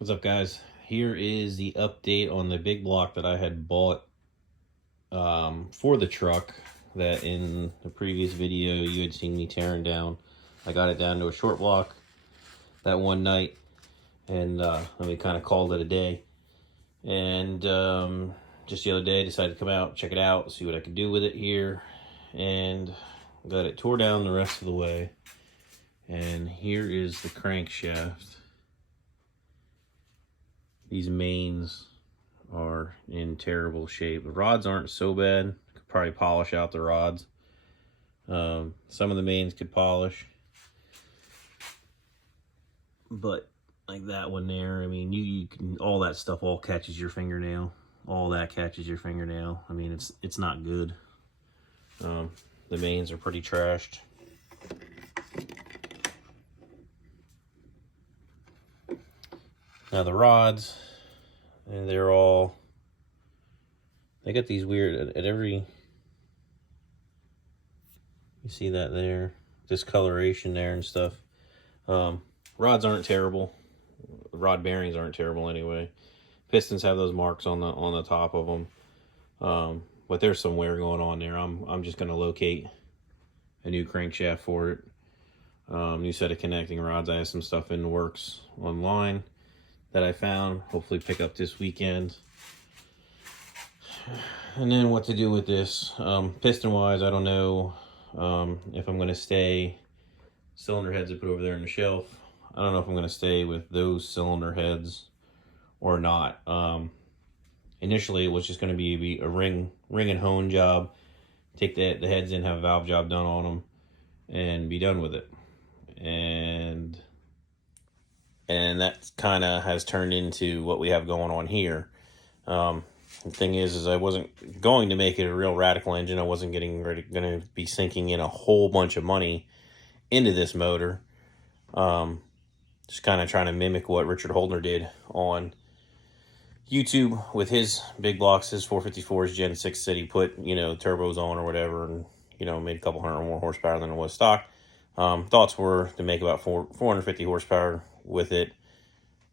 What's up, guys? Here is the update on the big block that I had bought for the truck that in the previous video you had seen me tearing down. I got it down to a short block that one night, and we kind of called it a day. And just the other day I decided to come out, check it out, see what I could do with it here, and got it tore down the rest of the way. And here is the crankshaft. These mains are in terrible shape. The rods aren't so bad. Could probably polish out the rods. Some of the mains could polish, but like that one there, I mean, you can, all that stuff all catches your fingernail. All that catches your fingernail. I mean, it's not good. The mains are pretty trashed. Now the rods, and they got these weird, at every, you see that there, discoloration there and stuff. Rods aren't terrible. Rod bearings aren't terrible anyway. Pistons have those marks on the top of them. But there's some wear going on there. I'm just gonna locate a new crankshaft for it. New set of connecting rods. I have some stuff in the works online that I found. Hopefully pick up this weekend. And then what to do with this. Piston wise, I don't know if I'm going to stay. Cylinder heads I put over there on the shelf. I don't know if I'm going to stay with those cylinder heads or not. Initially it was just going to be a ring and hone job. Take the heads in, have a valve job done on them, and be done with it. And that kind of has turned into what we have going on here. The thing is I wasn't going to make it a real radical engine. I wasn't going to be sinking in a whole bunch of money into this motor. Just kind of trying to mimic what Richard Holdner did on YouTube with his big blocks, his 454s Gen 6 that he put, turbos on or whatever, and, made a couple hundred more horsepower than it was stock. Thoughts were to make about 450 horsepower with it,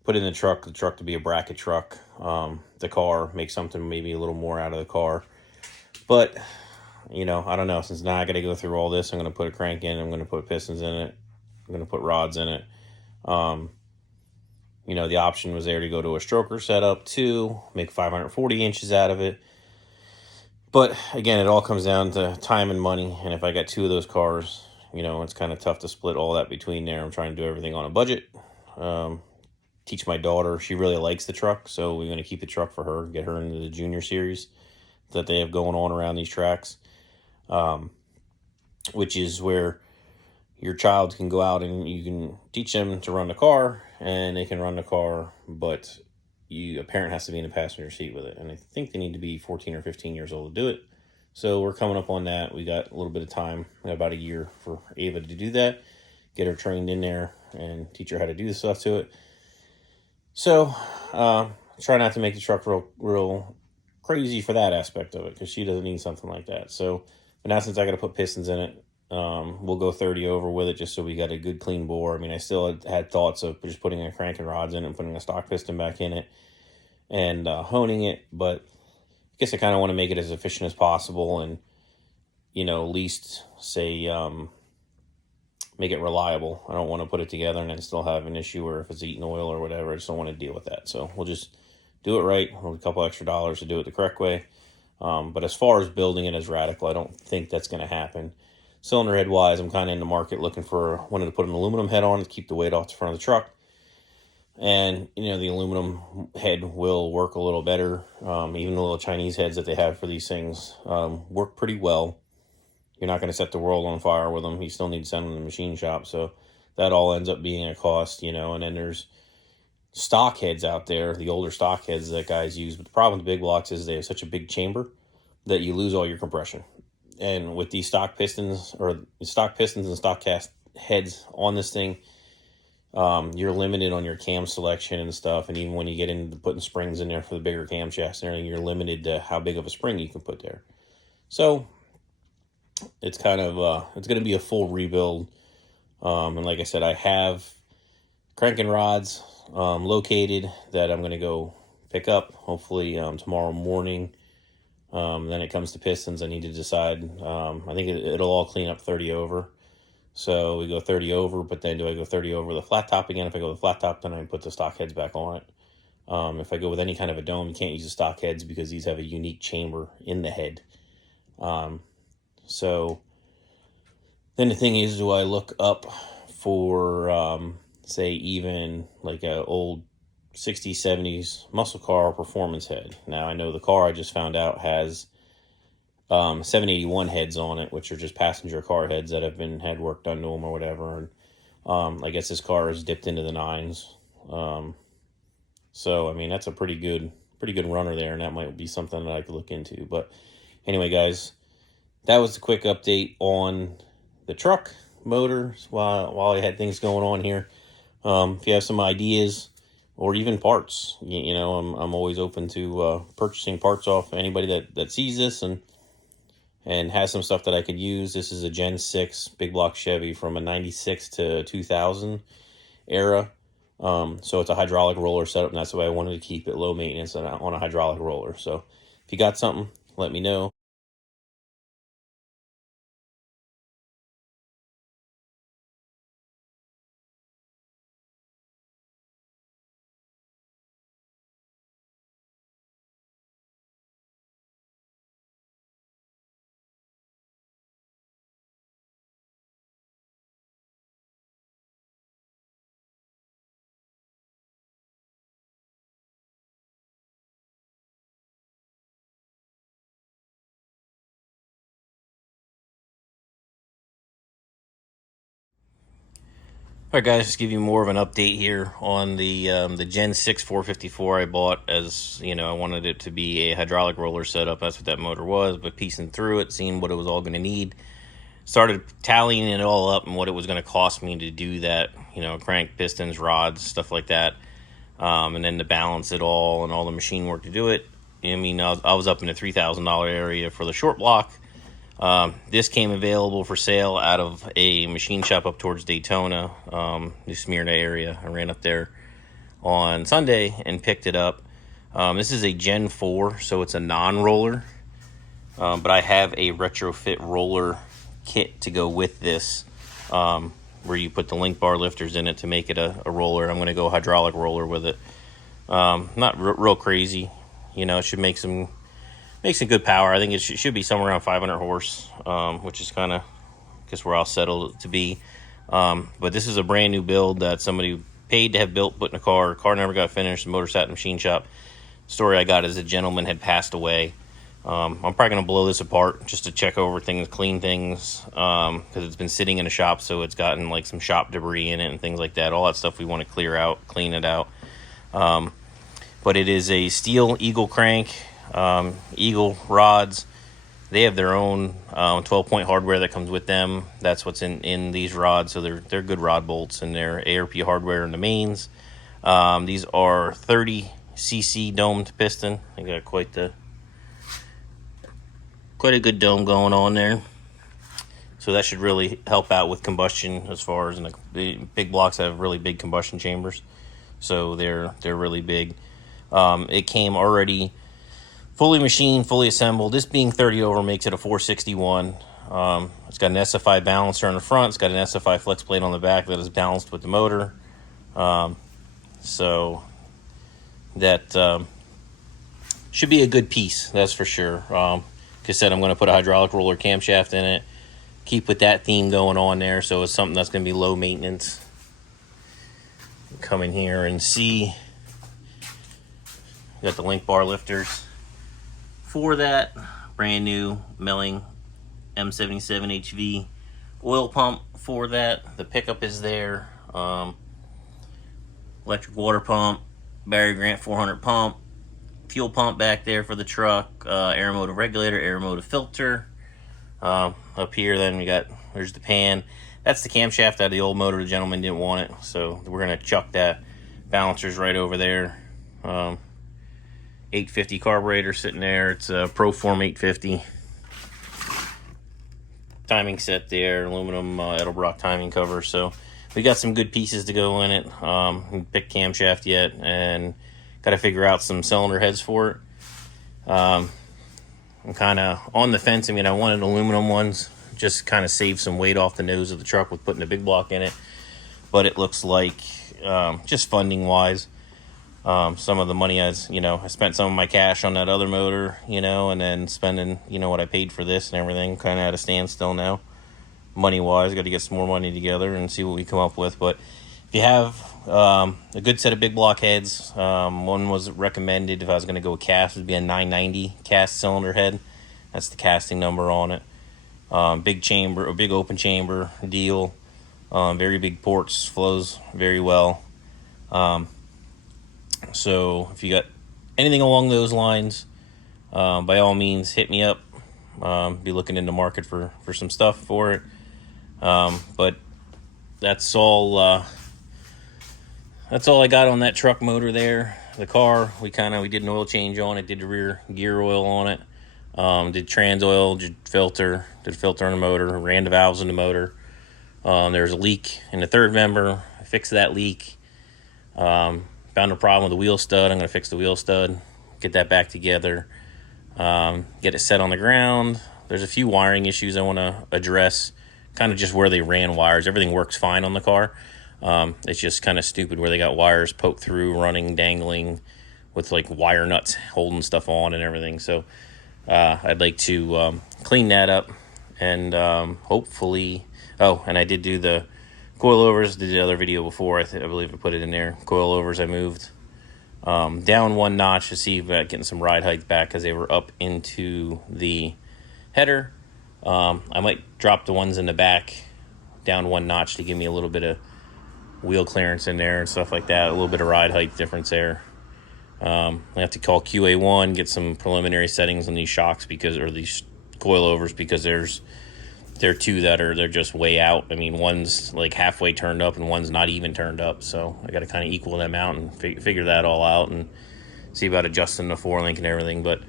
put in the truck to be a bracket truck, the car, make something maybe a little more out of the car. But, I don't know, since now I got to go through all this, I'm going to put a crank in, I'm going to put pistons in it, I'm going to put rods in it. The option was there to go to a stroker setup too, make 540 inches out of it. But again, it all comes down to time and money. And if I got two of those cars, it's kind of tough to split all that between there. I'm trying to do everything on a budget. Teach my daughter. She really likes the truck, so we're going to keep the truck for her, get her into the junior series that they have going on around these tracks, which is where your child can go out and you can teach them to run the car, and they can run the car, but a parent has to be in the passenger seat with it. And I think they need to be 14 or 15 years old to do it. So we're coming up on that. We got a little bit of time, about a year for Ava to do that, get her trained in there and teach her how to do the stuff to it. So try not to make the truck real crazy for that aspect of it, because she doesn't need something like that. So, but now since I got to put pistons in it, we'll go 30 over with it just so we got a good clean bore. I mean, I still had thoughts of just putting a crank and rods in it and putting a stock piston back in it and honing it, but I guess I kind of want to make it as efficient as possible and, at least say, make it reliable. I don't want to put it together and then still have an issue, or if it's eating oil or whatever, I just don't want to deal with that. So we'll just do it right, with a couple extra dollars to do it the correct way. But as far as building it as radical, I don't think that's going to happen. Cylinder head wise, I'm kind of in the market looking for, wanted to put an aluminum head on to keep the weight off the front of the truck. And, the aluminum head will work a little better. Even the little Chinese heads that they have for these things work pretty well. You're not going to set the world on fire with them. You still need to send them to the machine shop. So that all ends up being a cost, and then there's stock heads out there, the older stock heads that guys use. But the problem with the big blocks is they have such a big chamber that you lose all your compression. And with these stock pistons and stock cast heads on this thing, you're limited on your cam selection and stuff. And even when you get into putting springs in there for the bigger camshafts and everything, you're limited to how big of a spring you can put there. So it's kind of, it's going to be a full rebuild. And like I said, I have cranking rods located that I'm going to go pick up hopefully tomorrow morning. Then it comes to pistons. I need to decide. I think it'll all clean up 30 over. So we go 30 over, but then do I go 30 over the flat top again? If I go the flat top, then I put the stock heads back on it. If I go with any kind of a dome, you can't use the stock heads because these have a unique chamber in the head. So then the thing is, do I look up for, say, even like a old 60s, 70s muscle car performance head? Now, I know the car I just found out has 781 heads on it, which are just passenger car heads that have had work done to them or whatever. And I guess this car is dipped into the 9s. So I mean, that's a pretty good runner there, and that might be something that I could look into. But anyway, guys, that was the quick update on the truck motors while I had things going on here. If you have some ideas or even parts, you know, I'm always open to purchasing parts off anybody that sees this and has some stuff that I could use. This is a Gen 6 big block Chevy from a 96 to 2000 era. So it's a hydraulic roller setup, and that's the way I wanted to keep it, low maintenance on a hydraulic roller. So if you got something, let me know. All right, guys, just give you more of an update here on the Gen 6 454 I bought. As you know, I wanted it to be a hydraulic roller setup. That's what that motor was. But piecing through it, seeing what it was all going to need, started tallying it all up and what it was going to cost me to do that. You know, crank, pistons, rods, stuff like that, and then to balance it all and all the machine work to do it. I mean, I was up in the $3,000 area for the short block. This came available for sale out of a machine shop up towards Daytona, New Smyrna area. I ran up there on Sunday and picked it up. This is a Gen 4, so it's a non-roller, but I have a retrofit roller kit to go with this, where you put the link bar lifters in it to make it a roller. I'm going to go hydraulic roller with it. Not real crazy, you know. It should make some good power. I think it should be somewhere around 500 horse, which is kind of, I guess, where I'll settle it to be. But this is a brand new build that somebody paid to have built, put in a car. Car never got finished. The motor sat in the machine shop. Story I got is a gentleman had passed away. I'm probably going to blow this apart just to check over things, clean things, because it's been sitting in a shop, so it's gotten like some shop debris in it and things like that. All that stuff we want to clear out, clean it out. But it is a steel Eagle crank, Eagle rods. They have their own 12-point hardware that comes with them. That's what's in these rods, so they're good rod bolts, and they're ARP hardware in the mains. These are 30cc domed piston. They got quite a good dome going on there, so that should really help out with combustion, as far as the big blocks have really big combustion chambers, so they're really big. It came already fully machined, fully assembled. This being 30 over makes it a 461. It's got an SFI balancer on the front. It's got an SFI flex plate on the back that is balanced with the motor. So that should be a good piece, that's for sure. Like I said, I'm going to put a hydraulic roller camshaft in it. Keep with that theme going on there, so it's something that's going to be low maintenance. Come in here and see. Got the link bar lifters for that. Brand new Melling M77 HV oil pump for that. The pickup is there. Electric water pump, Barry Grant 400 pump, fuel pump back there for the truck, air motive regulator, air motive filter. Up here then there's the pan. That's the camshaft out of the old motor. The gentleman didn't want it, so we're gonna chuck that. Balancer's right over there. 850 carburetor sitting there. It's a Proform 850. Timing set there, aluminum Edelbrock timing cover. So we got some good pieces to go in it. Haven't picked camshaft yet, and got to figure out some cylinder heads for it. I'm kind of on the fence. I mean, I wanted aluminum ones, just kind of save some weight off the nose of the truck with putting a big block in it. But it looks like, just funding wise, some of the money I spent some of my cash on that other motor, and then spending, what I paid for this and everything, kind of at a standstill now. Money wise, got to get some more money together and see what we come up with. But if you have a good set of big block heads, one was recommended if I was going to go cast, would be a 990 cast cylinder head. That's the casting number on it. Big chamber, or big open chamber deal. Very big ports, flows very well. So if you got anything along those lines, by all means hit me up. Be looking in the market for some stuff for it. But that's all I got on that truck motor there. The car, we did an oil change on it, did the rear gear oil on it, did trans oil, did filter on the motor, ran the valves in the motor. There's a leak in the third member. I fixed that leak. Found a problem with the wheel stud. I'm going to fix the wheel stud, get that back together, get it set on the ground. There's a few wiring issues I want to address, kind of just where they ran wires. Everything works fine on the car. It's just kind of stupid where they got wires poked through, running, dangling, with like wire nuts holding stuff on and everything. So I'd like to clean that up, and hopefully... Oh, and I did do the coilovers, did the other video before. I believe I put it in there. Coilovers I moved down one notch to see about getting some ride height back, because they were up into the header. I might drop the ones in the back down one notch to give me a little bit of wheel clearance in there and stuff like that, a little bit of ride height difference there. I have to call QA1, get some preliminary settings on these shocks, or these coilovers, because there are two they're just way out. I mean, one's like halfway turned up and one's not even turned up, so I got to kind of equal them out and figure that all out and see about adjusting the 4-link and everything. But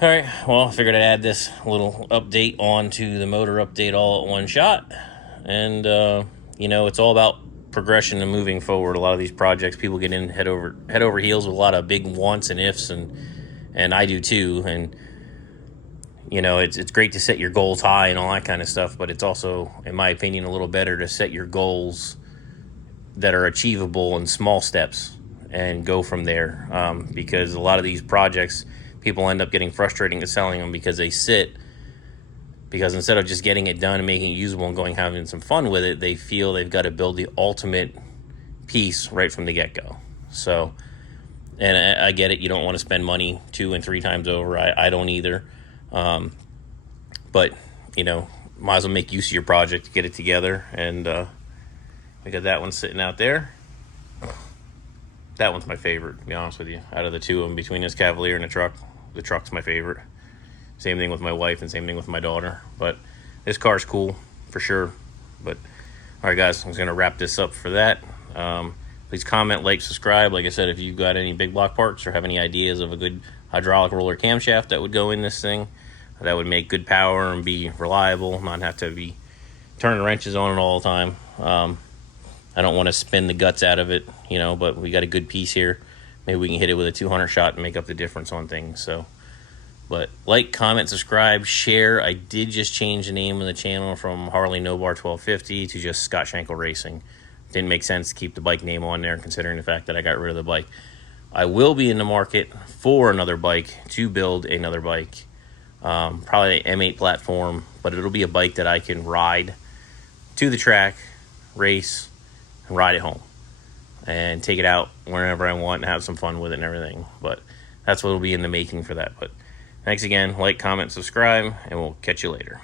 all right, well, I figured I'd add this little update onto the motor update all at one shot. And it's all about progression and moving forward. A lot of these projects, people get in head over heels with a lot of big wants and ifs, and I do too. And it's great to set your goals high and all that kind of stuff, but it's also, in my opinion, a little better to set your goals that are achievable in small steps and go from there. Because a lot of these projects, people end up getting frustrated and selling them because they sit, because instead of just getting it done and making it usable and having some fun with it, they feel they've got to build the ultimate piece right from the get-go. So, and I get it, you don't want to spend money 2 and 3 times over. I don't either. But might as well make use of your project, get it together. And we got that one sitting out there. That one's my favorite, to be honest with you, out of the two of them. Between this Cavalier and the truck's my favorite. Same thing with my wife and same thing with my daughter. But this car's cool for sure. But all right, guys, I'm just gonna wrap this up for that. Please comment, like, subscribe. Like I said, if you've got any big block parts or have any ideas of a good hydraulic roller camshaft that would go in this thing, that would make good power and be reliable, not have to be turning wrenches on it all the time. I don't want to spin the guts out of it, but we got a good piece here. Maybe we can hit it with a 200 shot and make up the difference on things. So, but like, comment, subscribe, share. I did just change the name of the channel from Harley No Bar 1250 to just Scott Schenkel Racing. Didn't make sense to keep the bike name on there, considering the fact that I got rid of the bike. I will be in the market for another bike, to build another bike. Probably an M8 platform, but it'll be a bike that I can ride to the track, race, and ride it home. And take it out wherever I want and have some fun with it and everything. But that's what will be in the making for that. But thanks again. Like, comment, subscribe, and we'll catch you later.